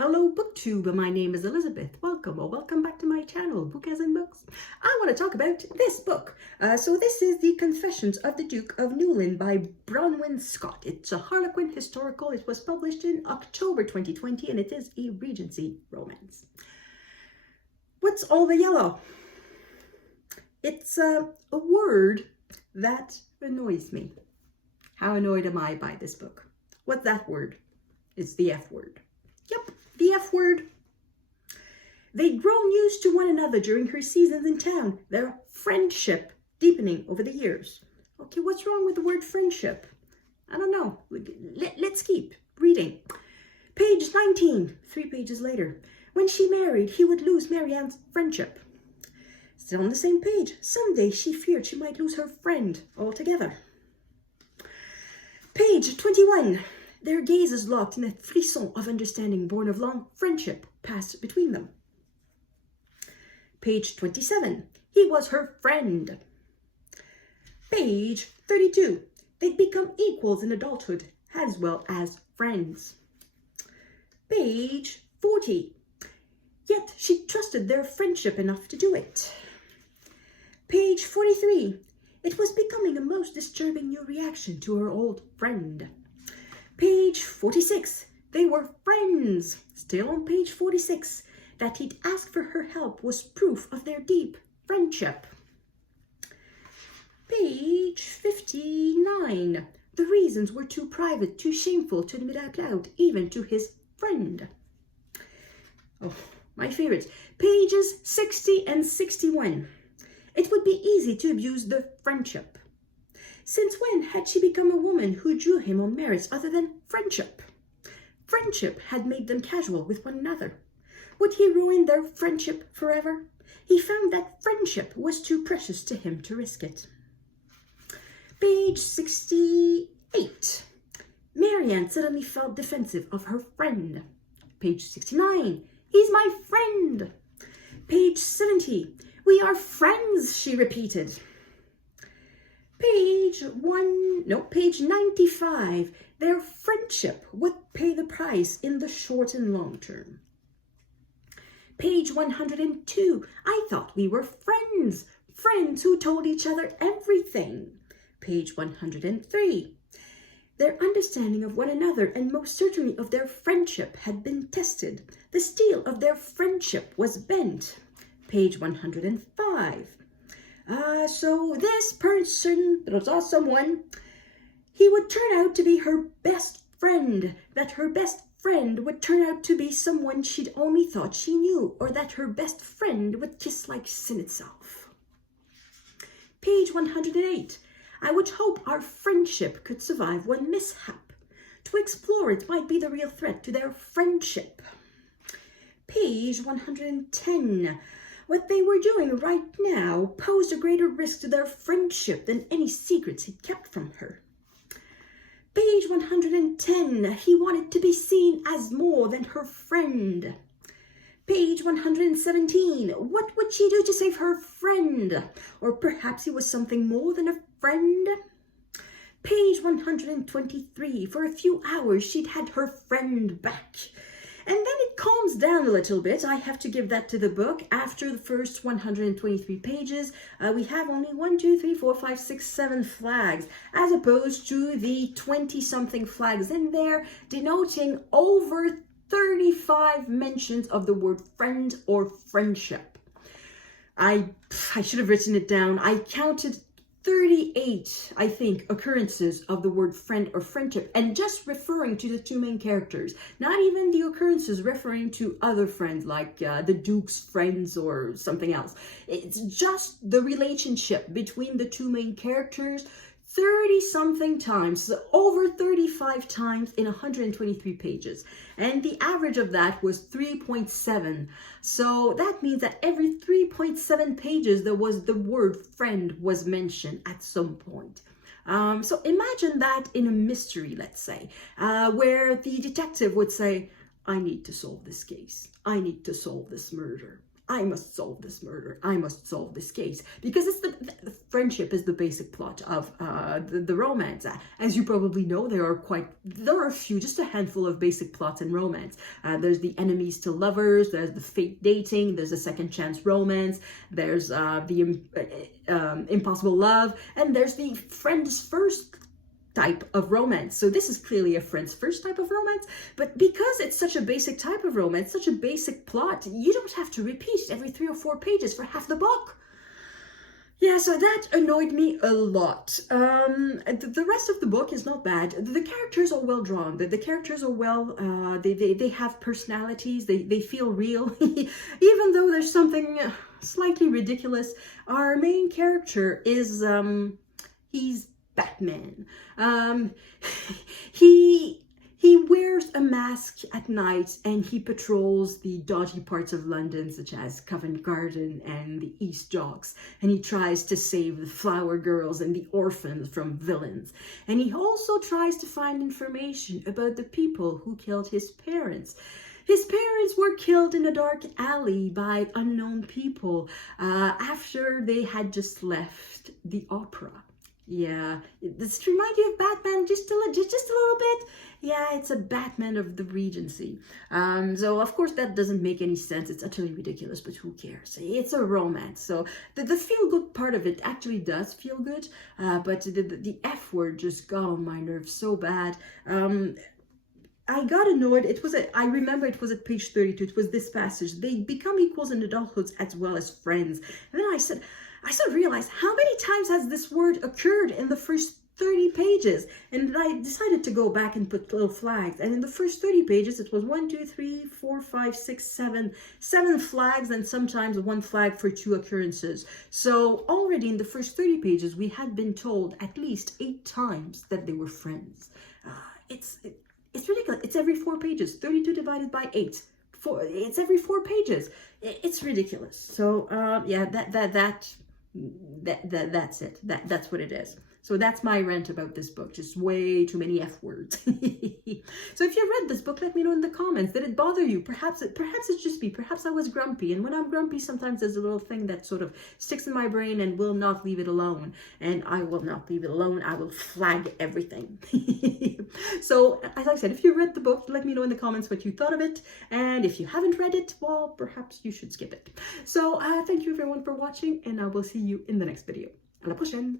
Hello BookTube, my name is Elizabeth. Welcome back to my channel, Book as in Books. I want to talk about this book. So this is The Confessions of the Duke of Newlyn by Bronwyn Scott. It's a Harlequin historical. It was published in October 2020 and it is a Regency romance. What's all the yellow? It's a word that annoys me. How annoyed am I by this book? What's that word? It's the F word. Yep, the F word. They'd grown used to one another during her seasons in town, their friendship deepening over the years. Okay, what's wrong with the word friendship? I don't know. Let's keep reading. Page 19, 3 pages later. When she married, he would lose Marianne's friendship. Still on the same page. Someday she feared she might lose her friend altogether. Page 21. Their gazes locked in a frisson of understanding born of long friendship passed between them. Page 27. He was her friend. Page 32. They'd become equals in adulthood as well as friends. Page 40. Yet she trusted their friendship enough to do it. Page 43. It was becoming a most disturbing new reaction to her old friend. Page 46. They were friends. Still on page 46. That he'd ask for her help was proof of their deep friendship. Page 59. The reasons were too private, too shameful to admit out loud, even to his friend. Oh, my favorites. Pages 60 and 61. It would be easy to abuse the friendship. Since when had she become a woman who drew him on merits other than friendship? Friendship had made them casual with one another. Would he ruin their friendship forever? He found that friendship was too precious to him to risk it. Page 68. Marianne suddenly felt defensive of her friend. Page 69. He's my friend. Page 70. We are friends, she repeated. Page 95. Their friendship would pay the price in the short and long term. Page 102. I thought we were friends. Friends who told each other everything. Page 103. Their understanding of one another and most certainly of their friendship had been tested. The steel of their friendship was bent. Page 105. So this person, there was also someone, he would turn out to be her best friend, that her best friend would turn out to be someone she'd only thought she knew, or that her best friend would kiss like sin itself. Page 108. I would hope our friendship could survive one mishap. To explore it might be the real threat to their friendship. Page 110. What they were doing right now posed a greater risk to their friendship than any secrets he'd kept from her. Page 110. He wanted to be seen as more than her friend. Page 117. What would she do to save her friend? Or perhaps he was something more than a friend? Page 123. For a few hours she'd had her friend back. And then it calms down a little bit. I have to give that to the book. After the first 123 pages, we have only 1, 2, 3, 4, 5, 6, 7 flags, as opposed to the 20-something flags in there, denoting over 35 mentions of the word friend or friendship. I should have written it down. I counted 38, I think, occurrences of the word friend or friendship, and just referring to the two main characters, not even the occurrences referring to other friends like the Duke's friends or something else. It's just the relationship between the two main characters 30-something times, so over 35 times in 123 pages. And the average of that was 3.7. So that means that every 3.7 pages, there was the word friend was mentioned at some point. So imagine that in a mystery, let's say, where the detective would say, I need to solve this case. I need to solve this murder. I must solve this murder. I must solve this case, because it's the friendship is the basic plot of the romance. As you probably know, there are a few, just a handful of basic plots in romance. There's the enemies to lovers, there's the fake dating, there's a second chance romance, there's the impossible love, and there's the friends first type of romance. So this is clearly a friends first type of romance, but because it's such a basic type of romance, such a basic plot, you don't have to repeat every 3 or 4 pages for half the book. Yeah, so that annoyed me a lot. The rest of the book is not bad. The characters are well drawn. The characters are well, they have personalities. They feel real. Even though there's something slightly ridiculous, our main character is, he's Batman. He wears a mask at night and he patrols the dodgy parts of London, such as Covent Garden and the East Docks, and he tries to save the flower girls and the orphans from villains. And he also tries to find information about the people who killed his parents. His parents were killed in a dark alley by unknown people after they had just left the opera. Yeah, this reminds you of Batman just a little bit. Yeah, it's a Batman of the Regency. So of course that doesn't make any sense. It's utterly ridiculous, but who cares? It's a romance. So the feel-good part of it actually does feel good, but the F word just got on my nerves so bad. I got annoyed. I remember it was at page 32. It was this passage. They become equals in adulthood as well as friends. And then I sort of realized, how many times has this word occurred in the first 30 pages? And I decided to go back and put little flags. And in the first 30 pages, it was 1, 2, 3, 4, 5, 6, 7 flags, and sometimes 1 flag for 2 occurrences. So already in the first 30 pages, we had been told at least 8 times that they were friends. It's ridiculous. It's every 4 pages. 32 divided by 8. It's every 4 pages. It's ridiculous. So yeah, that's it. That's what it is. So that's my rant about this book. Just way too many F words. So if you read this book, let me know in the comments. Did it bother you? Perhaps it's just me. Perhaps I was grumpy. And when I'm grumpy, sometimes there's a little thing that sort of sticks in my brain and will not leave it alone. And I will not leave it alone. I will flag everything. So as I said, if you read the book, let me know in the comments what you thought of it. And if you haven't read it, well, perhaps you should skip it. So thank you everyone for watching, and I will see you in the next video. À la prochaine!